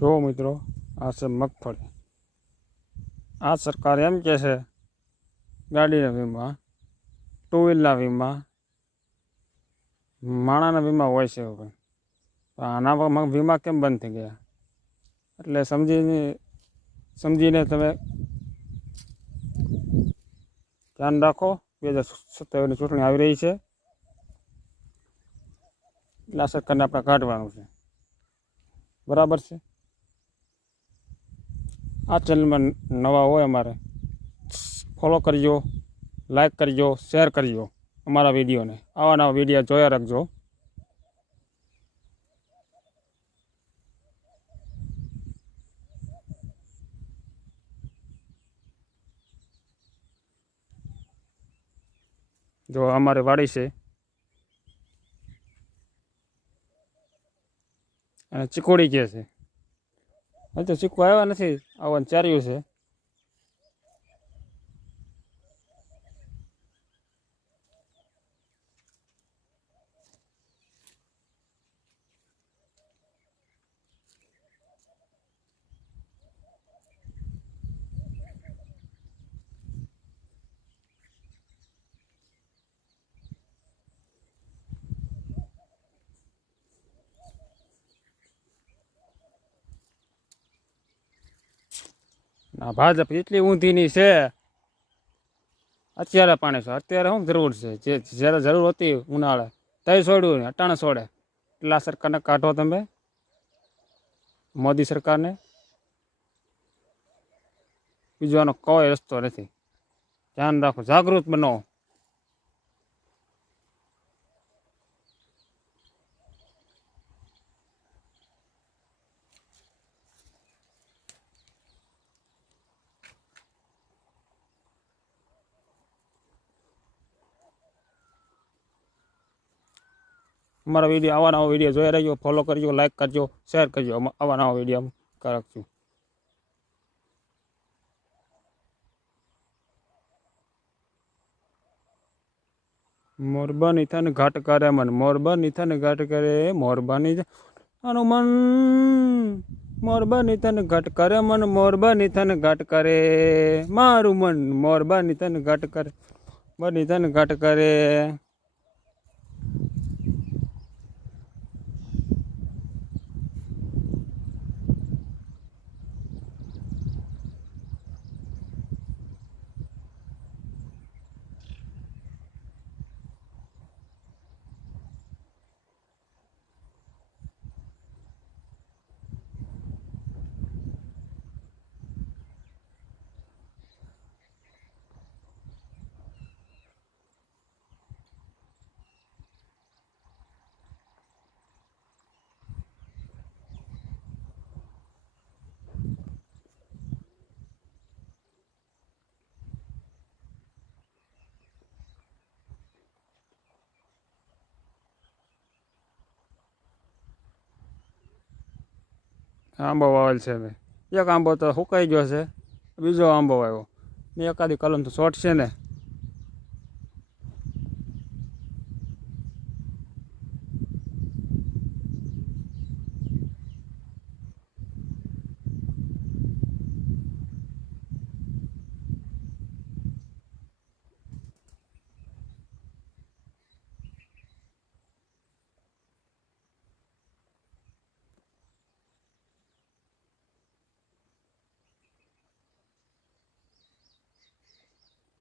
જો મિત્રો, આ છે મગફળી. આ સરકાર એમ કહે છે ગાડીના વીમા, ટુ વ્હીલના વીમા, માણાના વીમા હોય છે. પણ આના વીમા કેમ બંધ થઈ ગયા? એટલે સમજીને તમે ધ્યાન રાખો. 2027ની ચૂંટણી આવી રહી છે, એટલે આ સરકારને આપણે કાઢવાનું છે. બરાબર છે. આ ચેનલમાં નવા હોય અમારે ફોલો કરજો, લાઈક કરજો, શેર કરજો અમારા વિડીયોને. આવા નવા વિડીયો જોયા રાખજો. જો અમારી વાડી છે અને ચીકોડી કહે છે. હજી તો ચીકુ આવ્યા નથી, આવવાનું ચાર્યું છે. ના, ભાજપ એટલી ઊંધીની છે. અત્યારે પાણી છે, અત્યારે શું જરૂર છે? જે જ્યારે જરૂર હતી ઉનાળે તઈ છોડ્યું ને અટાણે છોડે. એટલા સરકારને કાઢો તમે, મોદી સરકારને. બીજો આનો કોઈ રસ્તો નથી. ધ્યાન રાખો, જાગૃત બનો. અમારા વિડીયો, આવા નવા વિડીયો જોઈ રહેજો. ફોલો કરજો, લાઈક કરજો, શેર કરજો. આવા નવા વિડીયો રાખજો. મોરબાની થઈને ઘાટ કરે મન, મોરબાની થઈને ઘાટ કરે, મોરબાની હનુમાન. મોરબાની થઈને ઘાટ કરે મન, મોરબાની થઈને ઘાટ કરે મારું મન. મોરબાની થઈને ઘાટ કરે, બની થઈને ઘાટ કરે. આંબો વાવેલ છે મેં. એક આંબો તો સુકાઈ ગયો છે, બીજો આંબો આવ્યો ને એકાદી કલમ તો શોર્ટ છે ને.